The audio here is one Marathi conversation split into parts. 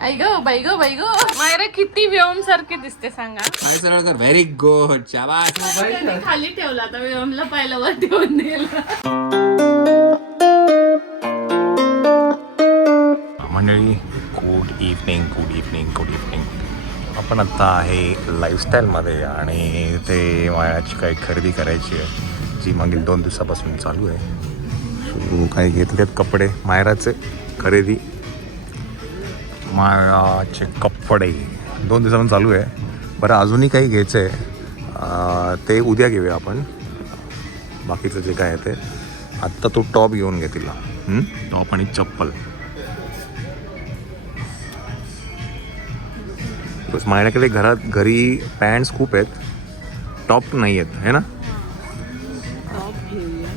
I go by go by गो मायरा किती व्योम सारखी दिसते सांगा. काय सरळ कर. Very good. शाबास. त्यांनी खाली ठेवला आता व्योमला पहिला वर ठेवून दिला. मंडळी good evening good evening good evening. आपण आत्ता आहे लाईफस्टाईलमध्ये आणि ते मायाची काही खरेदी करायची आहे जी मागील 2 दिवसापासून चालू आहे. सो काही घेतलेत कपडे मायराचे खरेदी. मायाचे कपडे 2 दिवसापासून चालू आहे. बरं अजूनही काही घ्यायचं आहे ते उद्या घेऊया आपण. बाकीचं जे काय आहे ते आत्ता तो टॉप घेऊन घे तिला. टॉप आणि चप्पल. बस माझ्याकडे घरी पॅन्ट्स खूप आहेत. टॉप नाही आहेत है ना.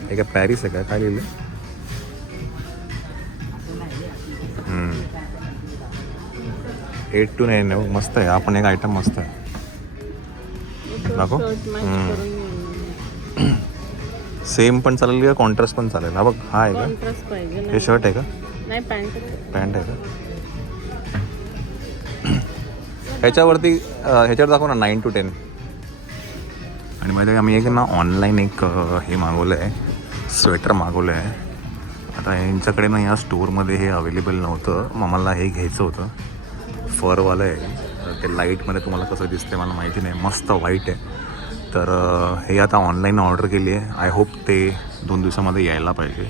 हे काय पॅरिस आहे काय लिहिलं. 8 to 9 मस्त आहे. आपण एक आयटम मस्त आहे दाखव. सेम पण चालेल का कॉन्ट्रास्ट पण चालेल. हा बघ हा आहे का. हे शर्ट आहे का. नाही पॅन्ट आहे का. ह्याच्यावरती ह्याच्यावर दाखव ना 9 to 10. आणि माहिती आम्ही एक ना ऑनलाईन एक हे मागवलं आहे स्वेटर मागवलं आहे. आता यांच्याकडे ना या स्टोअरमध्ये हे अवेलेबल नव्हतं. मग मला हे घ्यायचं होतं. फरवालं आहे ते. लाईटमध्ये तुम्हाला कसं दिसते मला माहिती नाही. मस्त व्हाईट आहे. तर हे आता ऑनलाईन ऑर्डर केली आहे. आय होप ते 2 दिवसामध्ये यायला पाहिजे.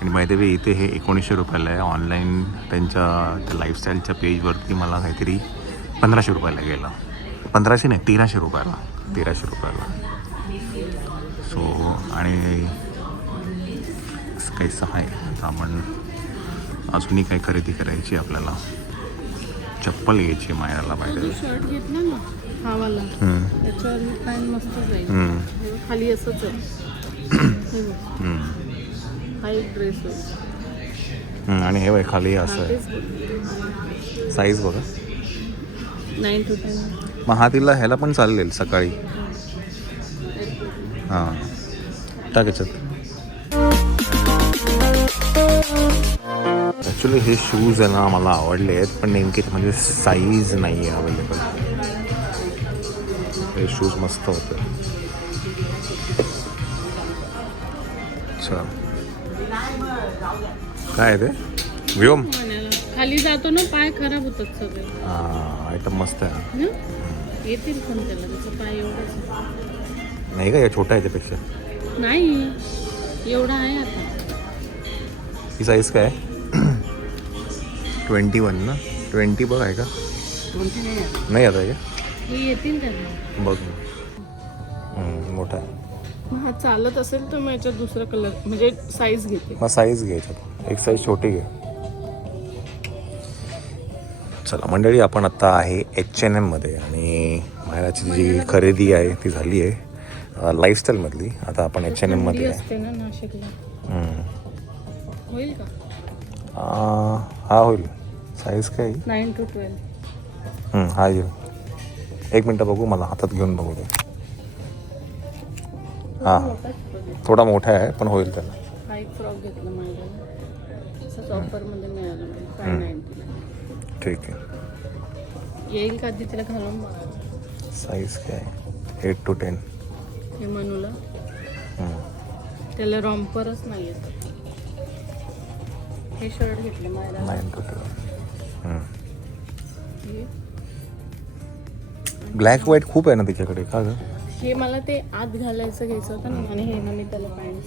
आणि माहिती आहे इथे हे 1900 रुपयाला आहे. ऑनलाईन त्यांच्या त्या लाईफस्टाईलच्या पेजवरती मला काहीतरी 1500 रुपयाला गेला. 1500 नाही 1300 रुपयाला. 1300 रुपयाला. सो आणि काही सहाय आता आपण अजूनही काही खरेदी करायची आपल्याला. चप्पल घ्यायची मायराला पाहिजे. शर्ट घेतला ना हा वाला त्याच्यावर पॅन्ट मस्त जाईल. खाली असंच आहे. हा एक ड्रेस आहे. आणि हे खाली असं आहे. साईज बघा 9 to 10. मग हा तिला ह्याला पण चालेल सकाळी. हां टाक याच्यात. ॲक्च्युली हे शूज आहे ना मला आवडले आहेत पण नेमके म्हणजे साईज नाही आहे अवेलेबल. हे शूज मस्त होते. अच्छा काय आहे ते व्योम. खाली जातो ना पाय खराब होतात सगळे. हां आयटम मस्त आहे. येतील पण त्याला त्याचा पाय एवढाच नाही का या छोटा आहे त्यापेक्षा. नाही एवढा आहे आता. ही साईज काय आहे 21 ना. 20 बघ आहे का. नाही आता आहे का. हे येतील त्याला बघ मोठा आहे. मग हा चालत असेल तर मग याच्यात दुसरा कलर म्हणजे साईज घेते. मग साईज घ्यायचा. एक साईज छोटी घे. चला मंडळी आपण आत्ता आहे H&M मध्ये आणि मायराची जी खरेदी आहे ती झाली आहे लाईफस्टाईलमधली. आता आपण H&M मध्ये आहे. होईल का. हा होईल. साईज काय 9 to 12. हा येईल. 1 मिनटं बघू मला हातात घेऊन बघू दे. हां थोडा मोठा आहे पण होईल त्याला. हा एक फ्रॉक घेतला माझ्या असंच ऑफरमध्ये मिळालं मला 590. ठीक आहे. येईल का आधी तिला घालून बघा. साईज काय 8 to 10. हे मनूला त्याला रॉम्परच नाही येत. हे शर्ट घेतले माझ्या 9 to 12. ब्लॅक व्हाईट खूप आहे ना तिच्याकडे का ग. हे मला ते आत घालायचं घ्यायचं होतं ना आणि हे ना मी त्याला पॅन्ट.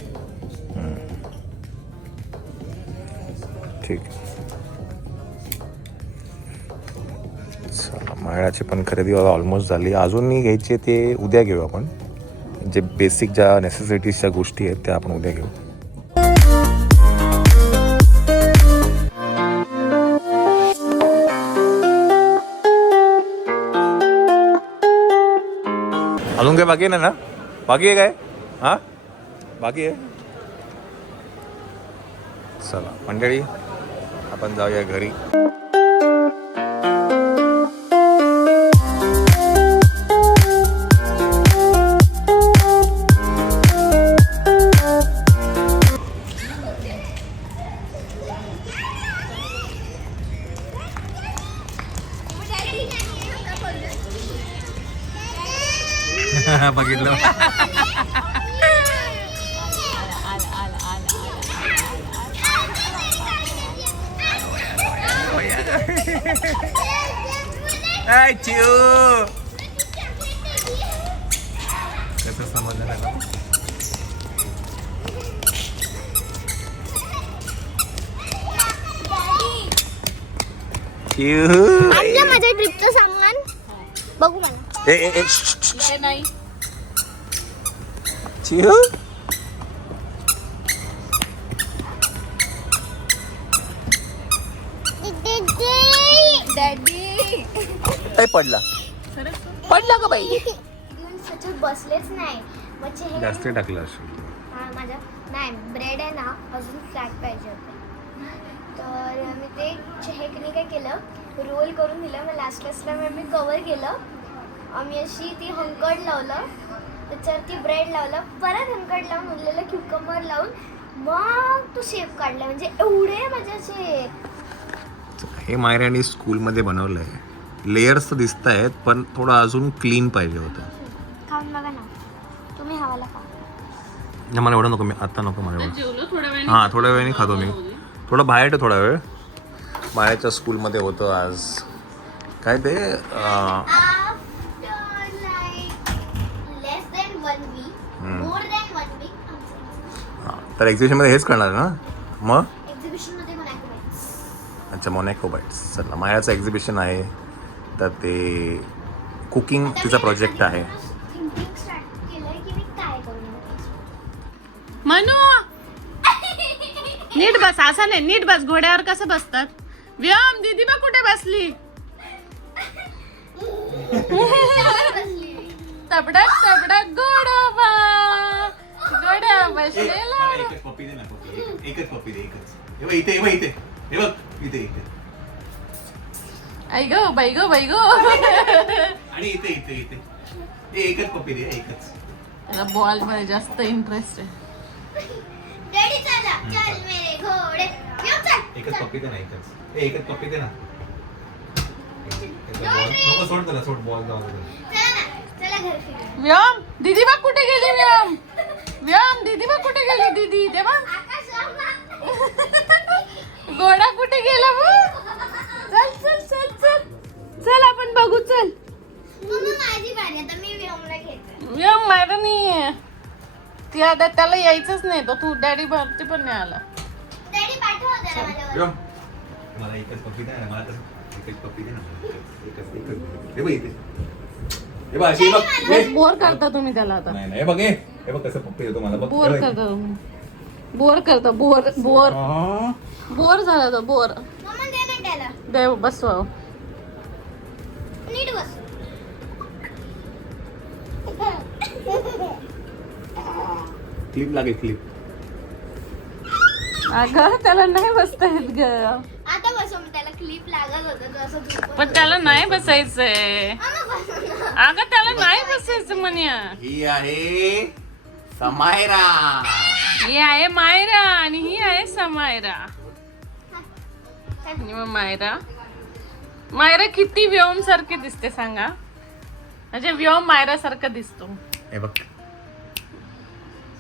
ठीक आहे. चला मायराची पण खरेदी ऑलमोस्ट झाली. अजूनही घ्यायची ते उद्या घेऊ आपण. जे बेसिक ज्या नेसेसिटीजच्या गोष्टी आहेत त्या आपण उद्या घेऊ. अजून काय बाकी आहे ना. बाकी आहे काय. हां बाकी आहे. चला मंडळी आपण जाऊया घरी. बघितलं. कसं समजलं ना? आपल्या माझ्या ट्रिपचं सामान बघू मला. हे नाही चिऊ डॅडी काय पडला पडला का बाई? सचिन बसलेच नाही म्हणजे हे जास्त टाकलं असेल. हा माझा नाही ब्रेड आहे ना अजून फ्लॅट पाहिजे होते तर मी ते चेहकने काय केलं रोल करून दिलं मग लास्टला मी कवर केलं आम्ही अशी ती हंकड लावलं त्याच्यावरती ब्रेड लावलं परत हंकड लावून उरलेलं क्युकंबर लावून मग तो शेप काढला म्हणजे एवढे माझ्याचे. हे मायराने स्कूलमध्ये बनवलं आहे. लेयर्स तर दिसत आहेत पण थोडं अजून क्लीन पाहिजे होतं. खाऊन बघा ना तुम्ही हवाला खा. नाही, मला एवढं नको. मी आता नको मला एवढं. जेवलो थोड्या वेळाने. हां थोड्या वेळाने खातो मी. थोडं बाहेर थोडा वेळ मायाच्या स्कूलमध्ये होतं आज. काय ते तर एक्झिबिशनमध्ये हेच करणार ना मग. अच्छा मोनॅको बाईट्स. चला मायाचं एक्झिबिशन आहे तर ते कुकिंग तिचा प्रोजेक्ट आहे. मनू नीट बस. असं नाही नीट बस. घोड्यावर कसं बसतात? व्याम दीदी बा कुठे बसली? तबडक तबडक घोडोबा घोड्या बसलेला. एकच पप्पी दे. एकच. हे बघ इथे. हे बघ इथे. आई गो बाई गो आणि इथे. एकच पप्पी दे. एकच. त्याला बॉल मध्ये जास्त इंटरेस्ट आहे. एकच पप्पी दे ना. एकच पप्पी दे ना. नको सोड त्याला. सोड बॉल जाऊ दे. व्याम दीदी बा कुठे गेली? व्याम दीदी बा कुठे गेली? दीदी देवा घोडा कुठे गेला? चल आपण बघू. चल व्याम मायरा नाही ती आता त्याला यायचंच नाही तर तू डॅडी भरती पण नाही आला. मला एकच पप्पी दे ना. मला कसं एकच पप्पी दे ना. एकच. हे बघ इथे. हे बघ अशी बघ. बोर करता तुम्ही त्याला आता. नाही हे बघ. हे बघ कसं पप्पी देतो मला. बघ बोर करता तुम्ही. बोर झाला तो. बोर दे बसवा. नीट बस. क्लिप लागेल. क्लिप. अगं त्याला नाही बसता येत ग. आता बसव. त्याला क्लिप लागत होतं असं झोपत पण त्याला नाही बसायचंय. अगं त्याला नाही बसायचं म्हण्या. ही आहे समायरा. ही आहे मायरा आणि ही आहे समायरा. आणि मग मायरा किती व्योम सारखी दिसते सांगा. म्हणजे व्योम मायरा सारखा दिसतो. हे बघ.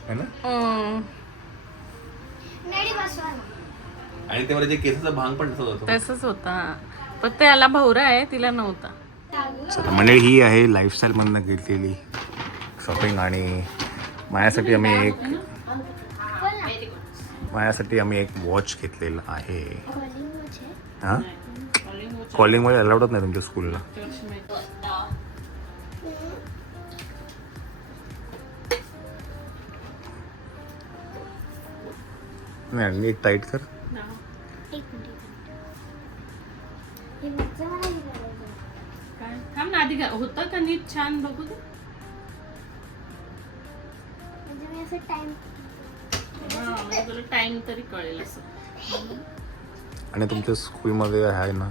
है ना. आणि ते मला जे केसाचा भांग पण तसंच होतं. तसंच होता पण त्याला भवरा आहे तिला नव्हता. चला मंडळी ही आहे लाईफस्टाईल मधनं घेतलेली शॉपिंग. आणि माझ्यासाठी आम्ही एक वॉच घेतलेला आहे. हां कॉलिंगमुळे अलाउडच नाही तुमच्या स्कूलला. नाही नीट टाईट कर. थांब ना आधी होतं का नीट छान बघू दे. तुला टाइम तरी कळेल असं. आणि तुमच्या स्कूलमध्ये आहे ना.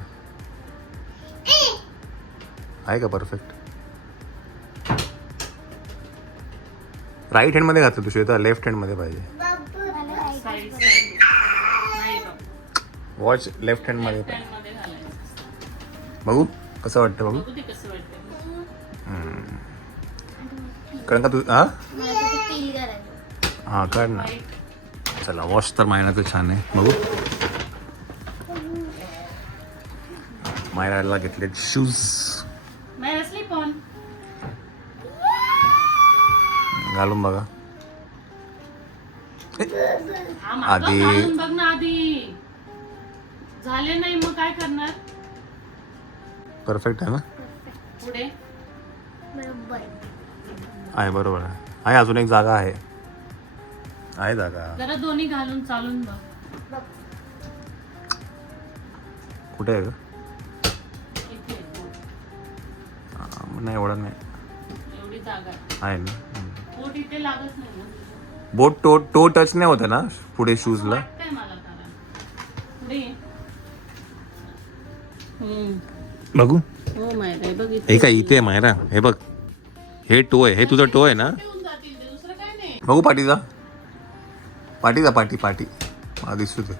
आहे का परफेक्ट? राईट हँड मध्ये घातलं तू श्वेता. लेफ्ट हँड मध्ये पाहिजे. वॉच लेफ्ट हँड मध्ये बघू कसं वाटतं. बघू कारण का तू हा मला ते पील करायचं. हा काढ ना. चला वॉश तर मायनाचं छान आहे बघू. मायराला घेतले शूज. Myra sleep on. घालून बघा हा मागं आधी- घालून बघ ना आधी. झाले नाही मग काय करणार परफेक्ट आहे ना. पुढे. बरोबर. आहे बरोबर आहे अजून एक जागा आहे जागा. जरा दोन्ही घालून चालून बघ. बघ. कुठे आहे ग. इथे नाही एवढं नाही एवढी जागा आहे ना. पोट इथे लागत नाही ना. बोट टो टच नाही होते ना पुढे शूजला. वाटतंय मला कारण पुढे. बघू हो मायरा हे बघ हे काय इथे आहे मायरा. हे बघ हे टो आहे. हे तुझा टो आहे ना. येऊन जातील ते, दुसरं काय नाही. बघू पाठीचा पाठी मला दिसतो ते.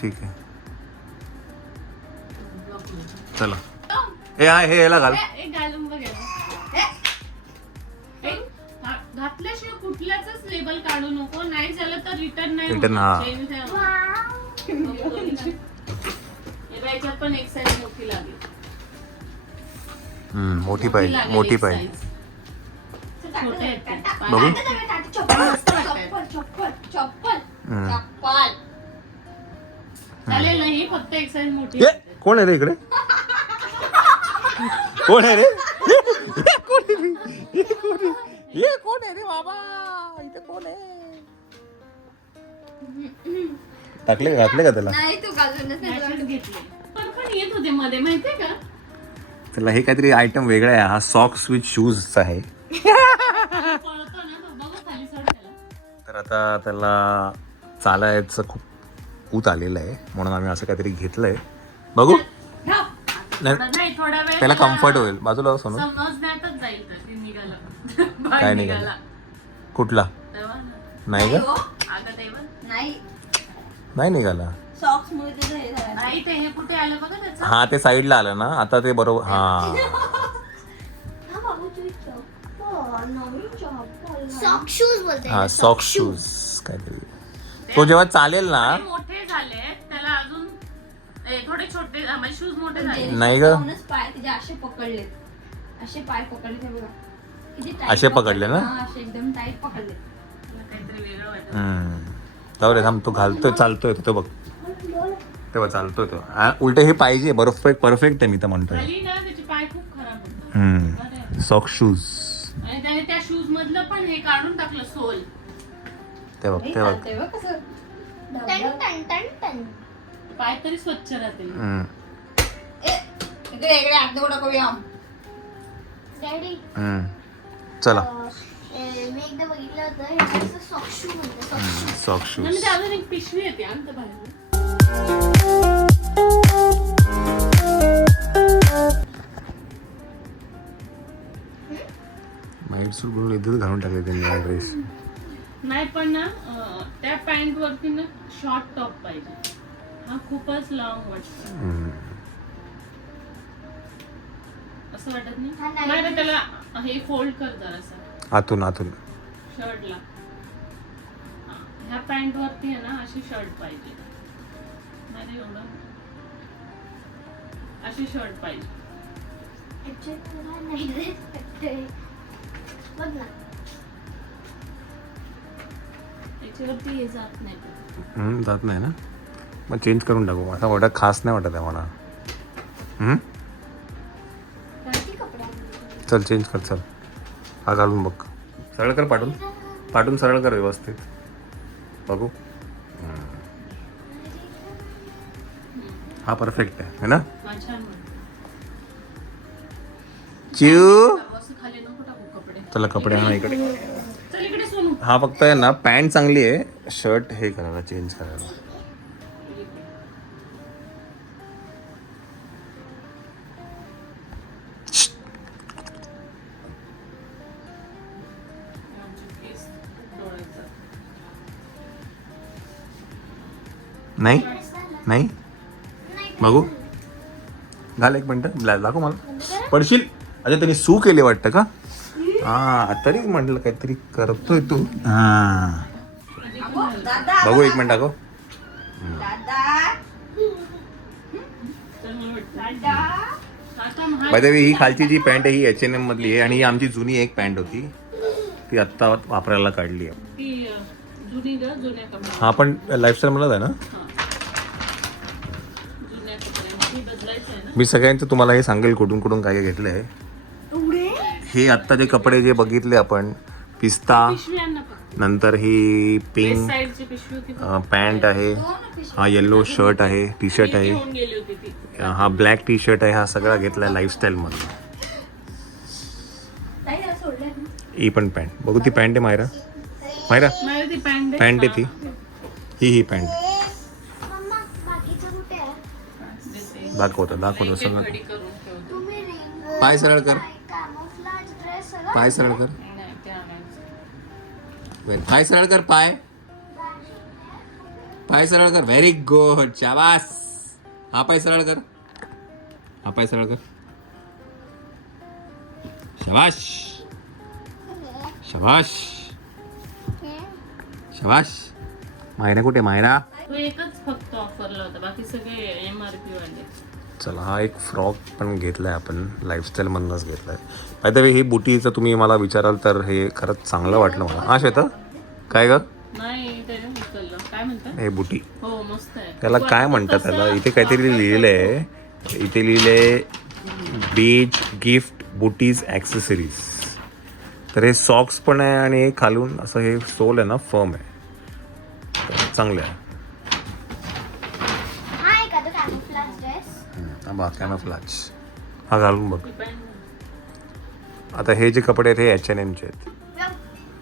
ठीक आहे चला. हे याला घाल. एक घालून बघ याला. घातल्याशिवाय कुठल्याच लेबल काढू नको. नाही झालं तर रिटर्न नाही Return, होणार. हा. Change नाही होणार. हे बघ, याच्यात पण एक साईज मोठी लागेल. मोठी पाहिजे लागेल मोठी एक पाहिजे. size. छोटे आहेत ते. बघू. चप्पल. चालेल ना ही फक्त एक साईज मोठी ये कोण आहे रे इकडे. कोण आहे रे. ये कोण आहे रे बाबा. इथे कोण आहे. घातले का त्याला. नाही तू घालूनच नाही. Matches घेतले. पण येत होते मध्ये माहितीये का. त्याला हे काहीतरी आयटम वेगळा आहे. हा सॉक्स विथ शूज आहे. पळतो ना तो. बघा खाली सोड त्याला. तर आता त्याला चालायचं खूप ऊत आलेलं आहे म्हणून आम्ही असं काहीतरी घेतलंय. बघू नाही, नाही थोडा वेळ त्याला कम्फर्ट होईल. बाजूला सोनू. समजण्यातच जाईल तर ते निघाला. काय बाहेर निघालं? निघाला कुठला तेव्हा ना. नाही का अगं तेव्हा नाही निघाला. सॉक्स मुळे त्याचं हे झालं. नाही ते हे कुठे आलं बघा त्याचं. हा ते साईडला आलं ना आता ते बरोबर. सॉक्स शूज बोलते. हा सॉक्स शूज काहीतरी. तो जेव्हा चालेल ना. थोडे मोठे झाले त्याला अजून थोडे छोटे म्हणजे शूज मोठे झाले. नाही ग पाय तिचे असे पकडले. असे पाय पकडले ते बघा. किती tight असे पकडले ना? हा, असे एकदम टाईट पकडले. तुला काहीतरी वेगळं वाटत. जाऊ रे थांब. तो घालतोय चालतोय तो बघ तेव्हा चालतोय तो. उलट हे पाहिजे परफेक्ट आहे मी तर म्हणतोय. खाली ना त्याचे पाय खूप खराब होतात. सॉक्स शूज आणि त्याने त्या शूज मधलं पण हे काढून टाकलं सोल. ते बघ चालतंय बघ कसं. टन टन टन टन. पाय तरी स्वच्छ राहतील. इकडे इकडे हात नको करूया. डॅडी चला मी एकदा बघितलं होतं हे असं सॉक्स शू म्हणतात. Socks shoes. म्हणजे अजून एक पिशवी येते अंत बाहेर. नाईट सूट म्हणून इथेच घालून टाकले त्यांनी ड्रेस. नाही पण ना त्या पॅन्ट वरती ना शॉर्ट टॉप पाहिजे. हा खूपच लॉंग वाटतो. असं वाटत हा, नाही. नाही. नाही तर त्याला हे फोल्ड कर जरासा आतून शर्टला. ह्या पॅन्ट वरती आहे ना अशी शर्ट पाहिजे. नाही एवढं अशी शर्ट पाहिजे. नाही रे. बघ ना. त्याच्यावरती हे जात नाही. जात नाही ना. मग चेंज करून टाकू. असा वाटत खास नाही वाटत आहे मला. किती कपडा. चल चेंज कर. चल हा घालून बघ. सरळ कर. पाठून सरळ कर व्यवस्थित. बघू. हा परफेक्ट आहे ना. छान चिव. असं खाली नको टाकू कपडे. चला कपडे हा इकडे. चल इकडे सोनू. हा फक्त आहे ना पॅन्ट चांगली आहे. शर्ट हे करायला चेंज करायला. नाही बघू. घाल एक मिनटं दाखव मला. पडशील. अच्छा त्यांनी सू केले वाटतं का? हा तरी म्हटलं काहीतरी करतोय तू. हा बघू एक मिनिट दाखव. बाय द वे ही खालची जी पॅन्ट आहे ही H&M मधली आहे आणि ही आमची जुनी एक पॅन्ट होती ती आत्ता वापरायला काढली आहे. ती जुनी ग जुन्या कपड्या. हा पण लाईफस्टाईल मलाच आहे ना. जुन्या कपड्यांची बदलायचं आहे ना. मी सगळ्यांचं तुम्हाला हे सांगेल कुठून कुठून काय काय घेतलं आहे. हे आत्ता जे कपडे जे बघितले आपण पिस्ता, पिशवी आण ना पण. नंतर ही वेस्ट पिंक साईडची पिशवी होती बघ. पॅन्ट आहे, हा येल्लो शर्ट आहे, टी शर्ट ती आहे, घेऊन गेली होती ती. हा ब्लॅक टी शर्ट आहे, हा सगळा घेतलाय लाईफस्टाईल मध्ये. ही पण पॅन्ट बघू ती पॅन्ट आहे मायरा. मायरा मला ती पॅन्ट दे. पॅन्ट आहे ती. ही पॅन्ट मम्मा बाकीचं कुठे आहे? देते. दाखवतो एक सगळं. घडी करून ठेवते. तुम्ही रिंग पाय सरळ कर, कॅमोफ्लेज ड्रेस सगळं पाय सरळ कर, नाही ते आणायचं. पाय सरळ कर, पाय पाय सरळ कर. व्हेरी गुड, शाबास. हा पाय सरळ कर, हा पाय सरळ कर, शाबाश शाबाश शाबाश. मायरा कुठे मायरा? तो एकच फक्त ऑफरला होता बाकी सगळे MRP वाले. चला हा एक फ्रॉक पण घेतलाय आपण लाईफस्टाईल मधूनच घेतलाय. बाय द वे ही बुटीचं तुम्ही मला विचाराल तर हे खरंच चांगलं वाटलं मला. हा श्वेता काय ग नाही त्याने उचललं. काय म्हणतात? हे बुटी हो मस्त आहे. त्याला काय म्हणतात त्याला? इथे काहीतरी लिहिलेलं आहे. इथे लिहिलंय बीच गिफ्ट बुटीज ॲक्सेसरीज. तर हे सॉक्स पण आहे आणि हे खालून असं हे सोल आहे ना फर्म आहे. तर चांगलं आहे. हा एखादा कॅमोफ्लेज ड्रेस. हा कॅमोफ्लेज हा घालून बघ. ती पॅन्ट. आता हे जे कपडे आहेत हे H&Mचे आहेत.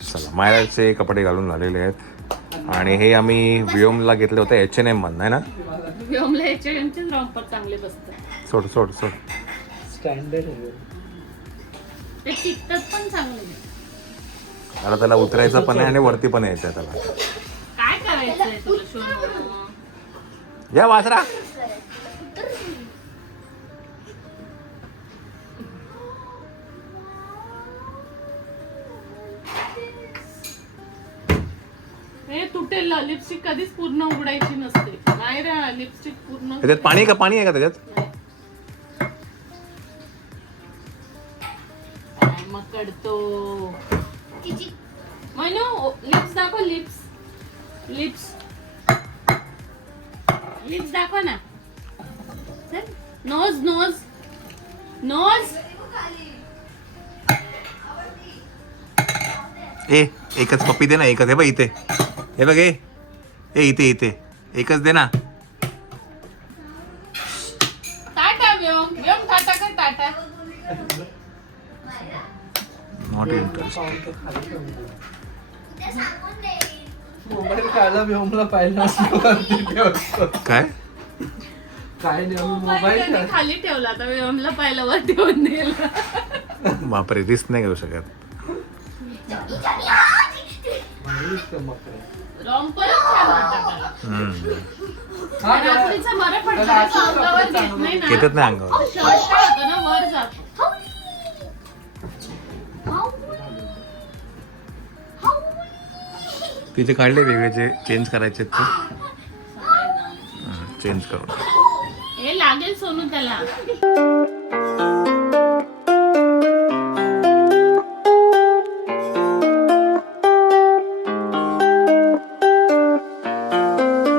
चला मायराचे कपडे घालून झालेले आहेत आणि हे आम्ही वियोमला घेतले होते H&M मधून आहे ना. व्योमला H&Mचेच रॉम्पर चांगले बसतात. सोड सोड सोड. स्टँडर्ड आहे. ते टिकतात पण चांगले. आता त्याला उतरायचं पण आहे आणि वरती पण यायचं आहे त्याला. काय करायचंय तुला शोनू? या वासरा. हे तुटेल. लिपस्टिक कधीच पूर्ण उघडायची नसते. नाही रे लिपस्टिक पूर्ण. त्याच्यात पाणी आहे का? पाणी आहे का त्याच्यात? काय मग कडतो. तिची मनू लिप्स दाखव. लिप्स लिप्स लिप्स दाखव ना. Nose nose nose. एकच पप्पी दे ना. एकच. हे बघ इथे. हे बघ इथे इथे एकच दे ना. टाटा व्योम. व्योम टाटा कर टाटा. Not interest. उद्या सांगून देईल. मोबाईल काढला व्योमला पाहिलं असं वरती ठेवतो. काय काय नाही मोबाईल मोबाईल त्यांनी खाली ठेवला आता व्योमला पाहिलं वर ठेवून दिला. बापरे रिस्क नाही घेऊ शकत. रॉम्पर छान वाटतं त्याला. रात्रीचं बरं पडतं. असं अंगावर घेत नाही ना. घेतच नाही अंगावर. शर्ट काय होतं ना वर जातो. तिचे काढले वेगळे जे चेंज करायचे ते चेंज करून. हे लागेल सोनू त्याला.